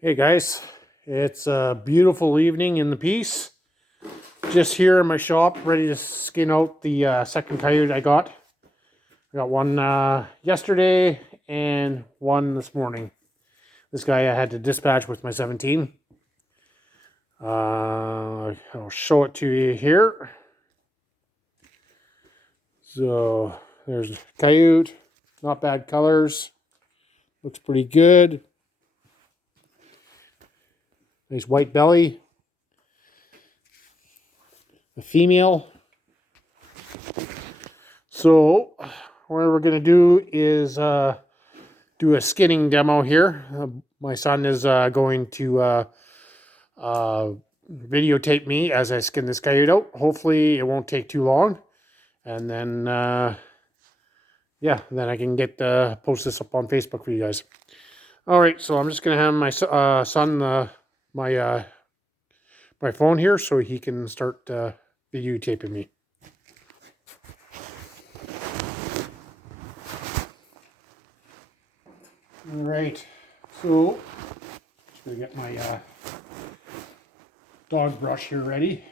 Hey guys, it's a beautiful evening in the Peace. Just here in my shop, ready to skin out the second coyote I got. I got one yesterday and one this morning. This guy I had to dispatch with my 17. I'll show it to you here. So there's coyote, not bad colors, looks pretty good. Nice white belly. A female. So what we're gonna do is do a skinning demo here. My son is going to videotape me as I skin this coyote out. Hopefully it won't take too long, and then yeah, then I can get post this up on Facebook for you guys. All right, so I'm just gonna have my son my my phone here so he can start videotaping me. All right, so just gonna get my dog brush here ready.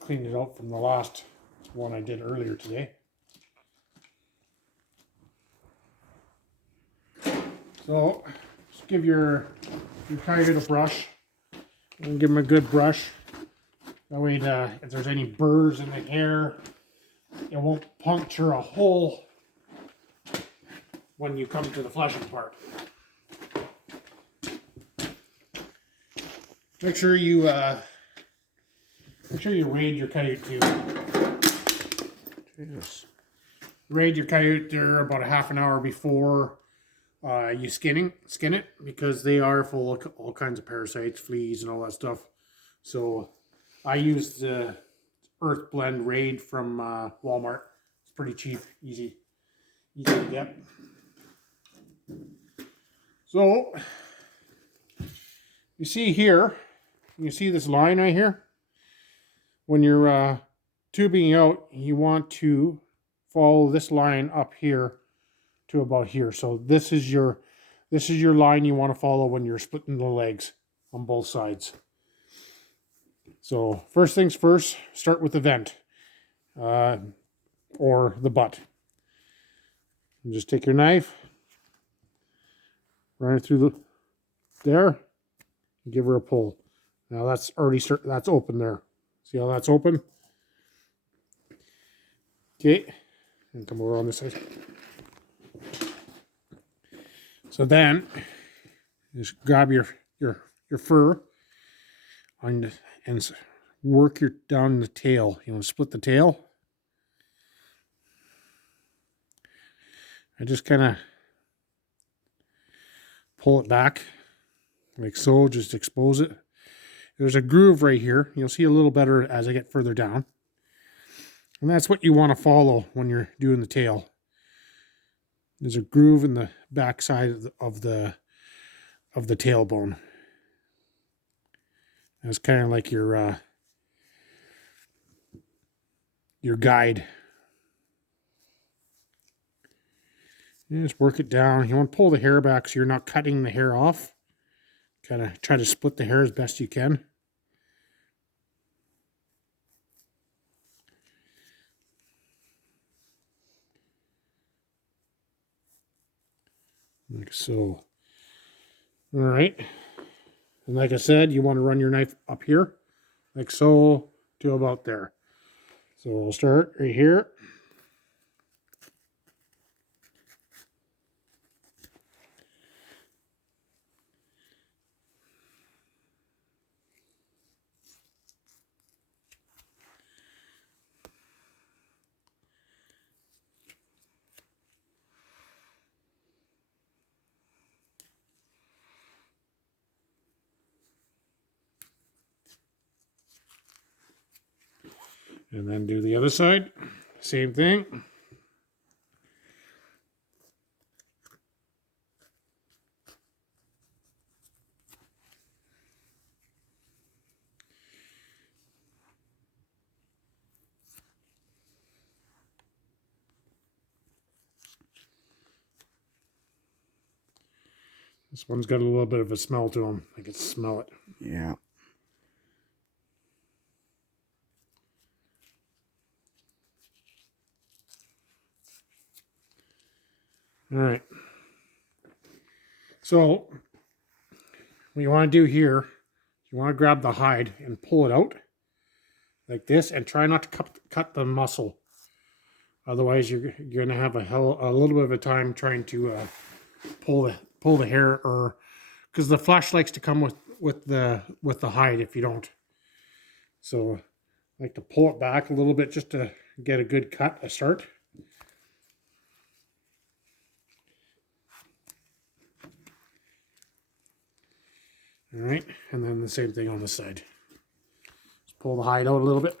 Cleaned it out from the last one I did earlier today. So just give your coyote a brush and give him a good brush. That way if there's any burrs in the hair, it won't puncture a hole when you come to the fleshing part. Make sure you raid your coyote too. Jesus. Raid your coyote there about a half an hour before you skin it, because they are full of all kinds of parasites, fleas, and all that stuff. So I use the Earth Blend Raid from Walmart. It's pretty cheap, easy to get. So you see here, you see this line right here. When you're tubing out, you want to follow this line up here to about here. So this is your line you want to follow when you're splitting the legs on both sides. So first things first, start with the vent or the butt. You just take your knife, run it through there, and give her a pull. Now that's that's open there. See how that's open? Okay, and come over on this side. So then, just grab your fur and work down the tail. You want to split the tail. I just kind of pull it back like so. Just expose it. There's a groove right here. You'll see a little better as I get further down. And that's what you want to follow when you're doing the tail. There's a groove in the back side of the tailbone. That's kind of like your guide. You just work it down. You want to pull the hair back so you're not cutting the hair off. Kind of try to split the hair as best you can. Like so. All right. And like I said, you want to run your knife up here, like so, to about there. So we'll start right here. And then do the other side. Same thing. This one's got a little bit of a smell to them. I can smell it. Yeah. All right. So what you want to do here, you want to grab the hide and pull it out like this, and try not to cut the muscle. Otherwise, you're going to have a little bit of a time trying to pull the hair, or because the flesh likes to come with the hide if you don't. So I like to pull it back a little bit just to get a good cut, a start. All right, and then the same thing on this side. Just pull the hide out a little bit.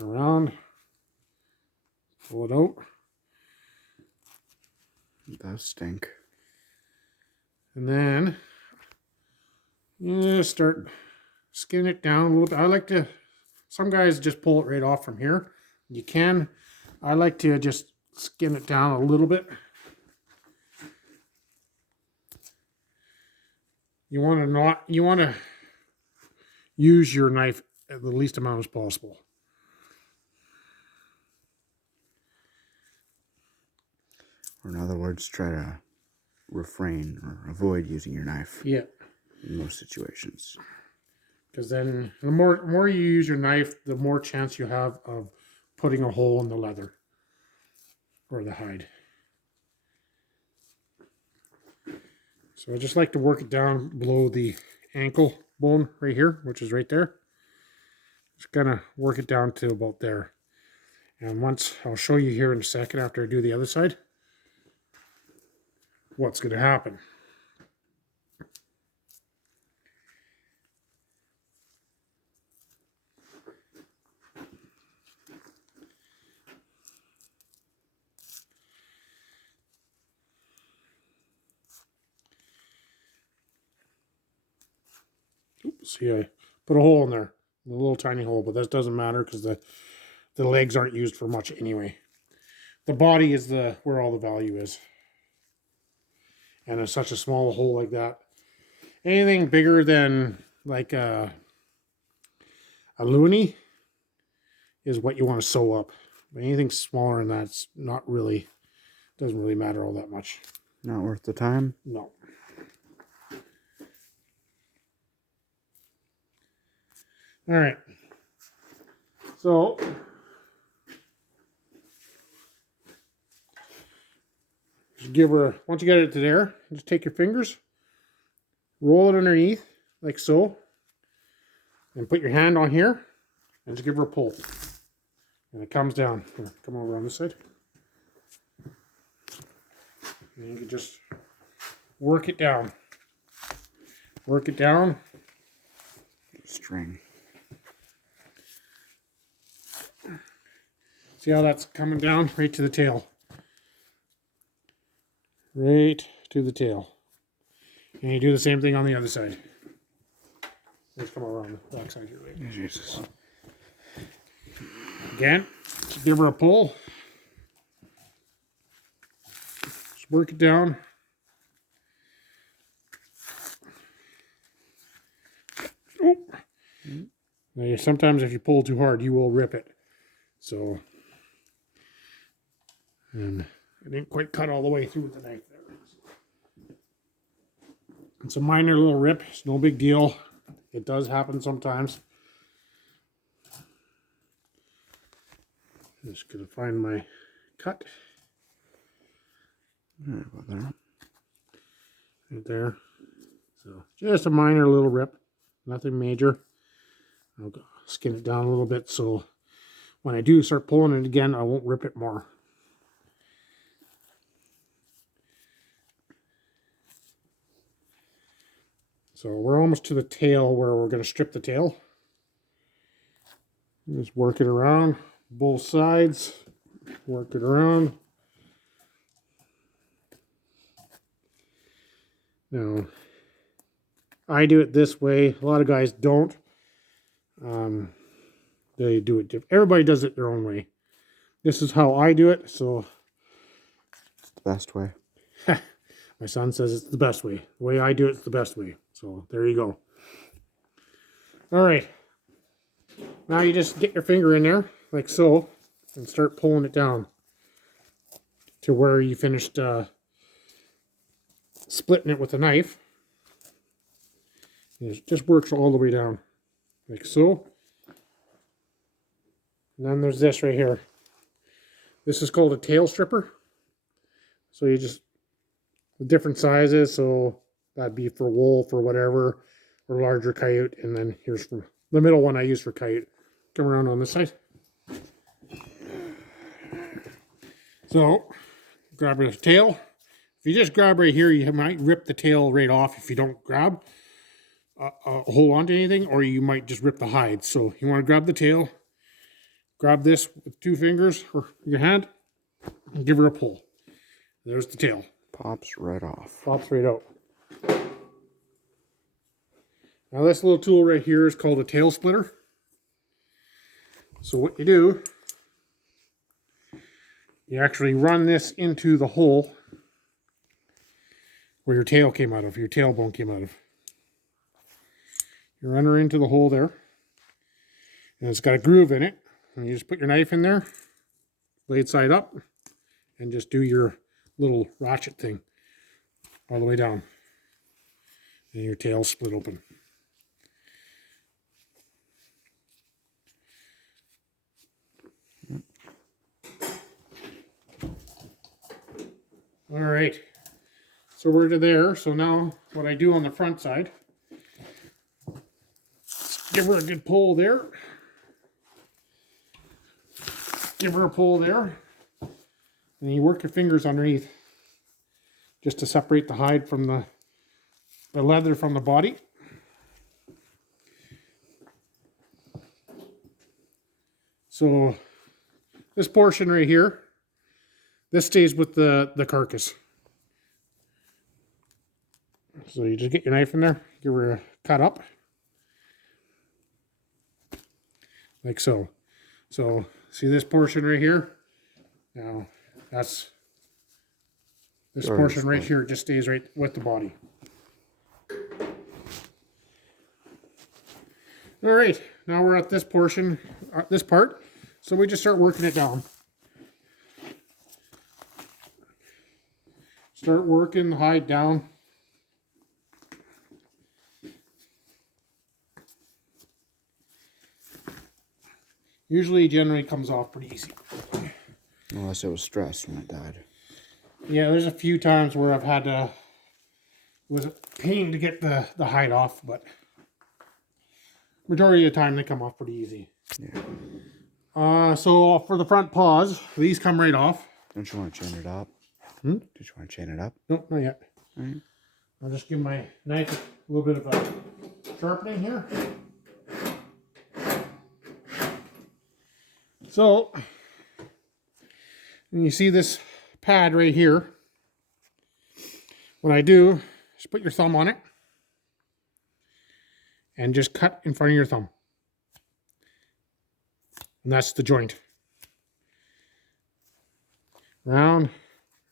Around. Pull it out. It does stink. And then you start skinning it down a little bit. I like to, some guys just pull it right off from here. You can. I like to just skin it down a little bit. You want to use your knife at the least amount as possible. Or in other words, try to refrain or avoid using your knife. Yeah. In most situations. Because then the more you use your knife, the more chance you have of putting a hole in the leather or the hide. So I just like to work it down below the ankle bone right here, which is right there. Just gonna work it down to about there. And once, I'll show you here in a second after I do the other side, what's gonna happen. Oops, see, I put a hole in there, a little tiny hole, but that doesn't matter because the legs aren't used for much anyway. The body is where all the value is. And it's such a small hole like that. Anything bigger than like a loonie is what you want to sew up. But anything smaller than that's not really, doesn't really matter all that much. Not worth the time? No. All right. So just give her, once you get it to there, just take your fingers, roll it underneath like so, and put your hand on here and just give her a pull. And it comes down. Here, come over on this side. And you can just work it down. Work it down. String. See how that's coming down right to the tail. Right to the tail. And you do the same thing on the other side. Let's come around the back side here. Right? Jesus. Again, just give her a pull. Just work it down. Oh. Now, sometimes if you pull too hard, you will rip it. So, and I didn't quite cut all the way through with the knife there. It's a minor little rip. It's no big deal. It does happen sometimes. Just gonna find my cut. Right about there. Right there. So just a minor little rip. Nothing major. I'll skin it down a little bit so when I do start pulling it again, I won't rip it more. So we're almost to the tail where we're going to strip the tail. Just work it around both sides. Work it around. Now, I do it this way. A lot of guys don't. They do it different. Everybody does it their own way. This is how I do it. So best way. My son says it's the best way. The way I do it's the best way. So there you go. All right. Now you just get your finger in there, like so, and start pulling it down to where you finished splitting it with a knife. And it just works all the way down, like so. And then there's this right here. This is called a tail stripper. So you just, the different sizes, so that'd be for wolf or whatever, or larger coyote. And then here's for the middle one I use for coyote. Come around on this side. So, grab your tail. If you just grab right here, you might rip the tail right off if you don't grab, hold on to anything, or you might just rip the hide. So you want to grab the tail, grab this with 2 fingers or your hand, and give her a pull. There's the tail. Pops right off. Pops right out. Now this little tool right here is called a tail splitter. So what you do, you actually run this into the hole where your tail came out of, your tailbone came out of. You run her into the hole there, and it's got a groove in it. And you just put your knife in there, blade side up, and just do your little ratchet thing all the way down. And your tail split open. All right, so we're to there. So now what I do on the front side, give her a good pull there. Give her a pull there. And you work your fingers underneath just to separate the hide from the leather from the body. So this portion right here, this stays with the carcass. So you just get your knife in there, give her a cut up. Like so. So see this portion right here? Now that's this portion right here just stays right with the body. All right, now we're at this portion, this part. So we just start working it down. Start working the hide down. Usually, generally comes off pretty easy. Unless it was stressed when it died. Yeah, there's a few times where I've had to, it was a pain to get the hide off, but majority of the time they come off pretty easy. Yeah. So for the front paws, these come right off. Don't you want to chain it up? Hmm? Did you want to chain it up? Nope, not yet. All right. I'll just give my knife a little bit of a sharpening here. So, and you see this pad right here. What I do is put your thumb on it and just cut in front of your thumb. And that's the joint. Round,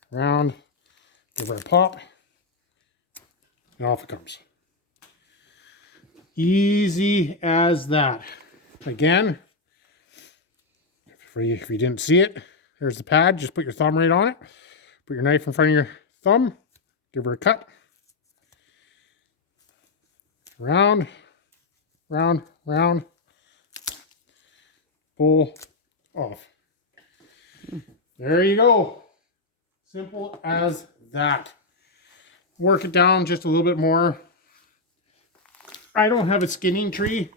round, give her a pop, and off it comes. Easy as that. Again, if you didn't see it, there's the pad. Just put your thumb right on it. Put your knife in front of your thumb. Give her a cut. Round, round, round. Pull off. There you go. Simple as that. Work it down just a little bit more. I don't have a skinning tree.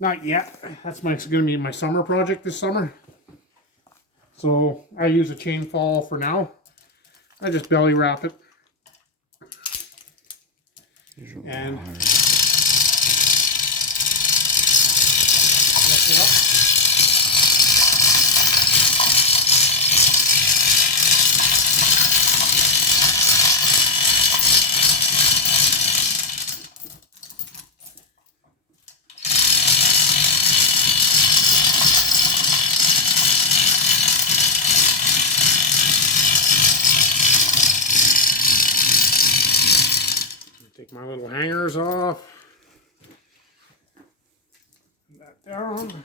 Not yet. That's going to be my summer project this summer. So I use a chain fall for now. I just belly wrap it. And lift it up. Take my little hangers off. Put that down.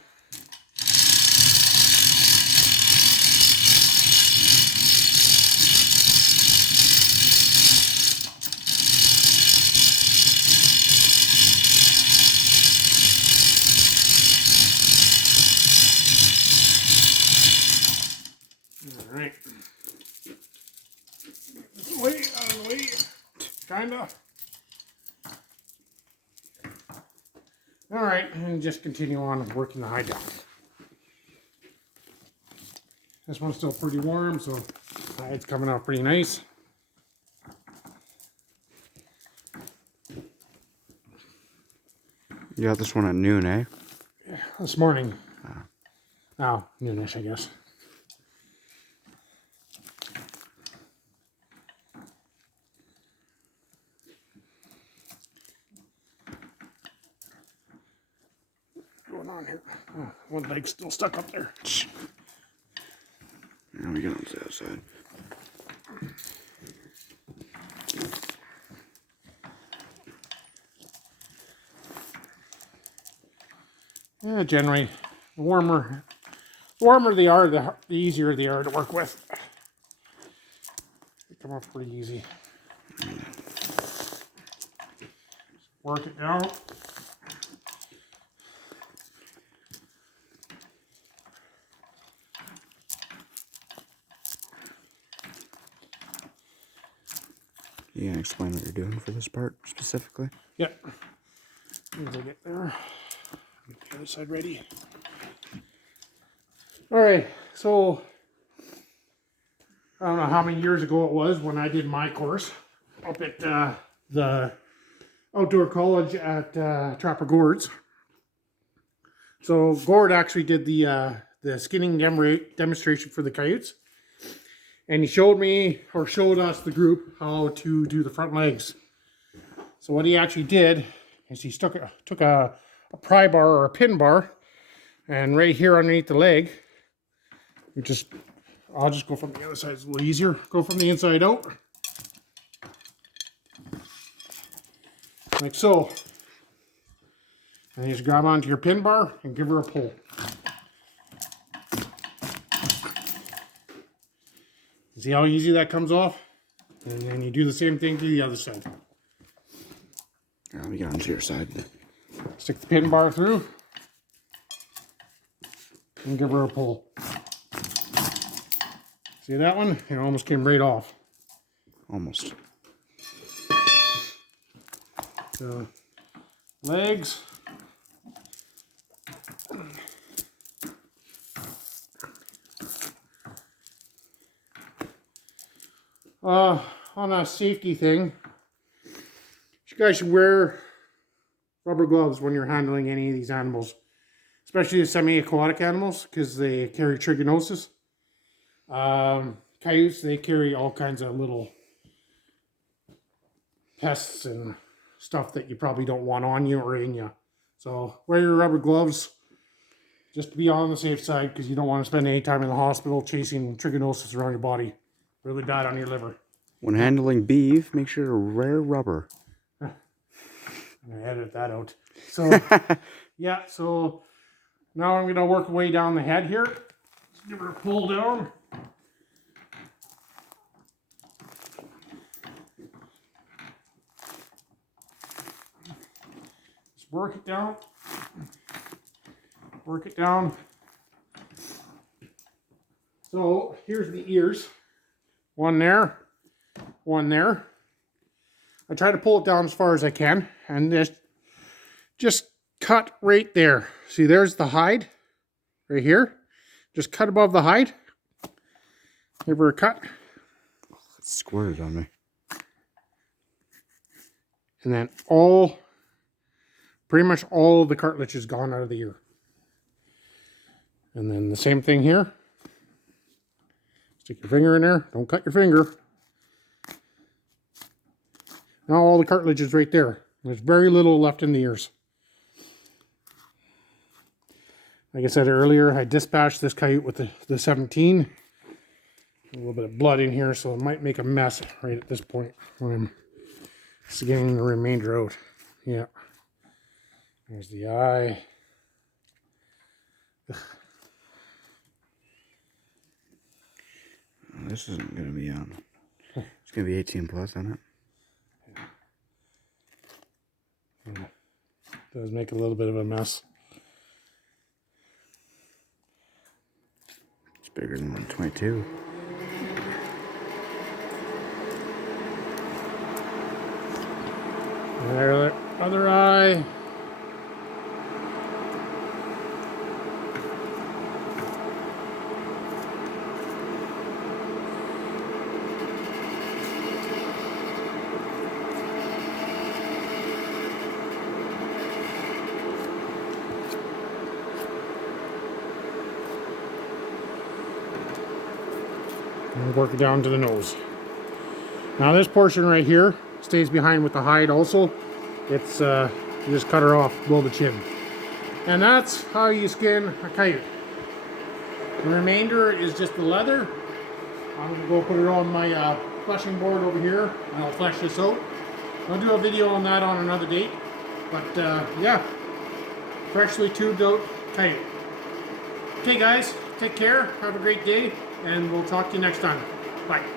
All right. This way, out of the way. Kinda. All right, and just continue on working the hide down. This one's still pretty warm, so the hide's coming out pretty nice. You got this one at noon, eh? Yeah, this morning. Oh, noonish, I guess. Going on here? Oh, one leg's still stuck up there. Now we get on the other side. Yeah, generally, the warmer they are, the easier they are to work with. They come off pretty easy. Work it down. You can explain what you're doing for this part specifically? Yep. As I get there, get the other side ready. All right, so I don't know how many years ago it was when I did my course up at the outdoor college at Trapper Gord's. So Gord actually did the skinning demonstration for the coyotes. And he showed me, or showed us, the group, how to do the front legs. So what he actually did is he took a pry bar or a pin bar, and right here underneath the leg, I'll just go from the other side, it's a little easier. Go from the inside out. Like so. And you just grab onto your pin bar and give her a pull. See how easy that comes off? And then you do the same thing to the other side. Here, let me get onto your side. Stick the pin bar through and give her a pull. See that one? It almost came right off. Almost. So, legs. On a safety thing, you guys should wear rubber gloves when you're handling any of these animals, especially the semi-aquatic animals, because they carry trichinosis. Coyotes, they carry all kinds of little pests and stuff that you probably don't want on you or in you. So wear your rubber gloves just to be on the safe side, because you don't want to spend any time in the hospital chasing trichinosis around your body. Really bad on your liver. When handling beef, make sure to wear rubber. I'm going to edit that out. So, yeah, so now I'm going to work way down the head here. Just give her a pull down. Just work it down. Work it down. So, here's the ears. One there. One there. I try to pull it down as far as I can, and just cut right there. See, there's the hide right here. Just cut above the hide. Give her a cut. It squirted on me. And then pretty much all of the cartilage is gone out of the ear. And then the same thing here. Stick your finger in there. Don't cut your finger. Now all the cartilage is right there. There's very little left in the ears. Like I said earlier, I dispatched this coyote with the 17. A little bit of blood in here, so it might make a mess right at this point when I'm Just getting the remainder out. Yeah. There's the eye. This isn't going to be on. It's going to be 18 plus on it. Does make a little bit of a mess. It's bigger than 122. There, the other eye. And work it down to the nose. Now this portion right here stays behind with the hide also. It's you just cut her off below the chin. And that's how you skin a coyote. The remainder is just the leather. I'm going to go put it on my fleshing board over here and I'll flesh this out. I'll do a video on that on another date. But yeah, freshly tubed out coyote. Okay guys, take care, have a great day, and we'll talk to you next time. Bye.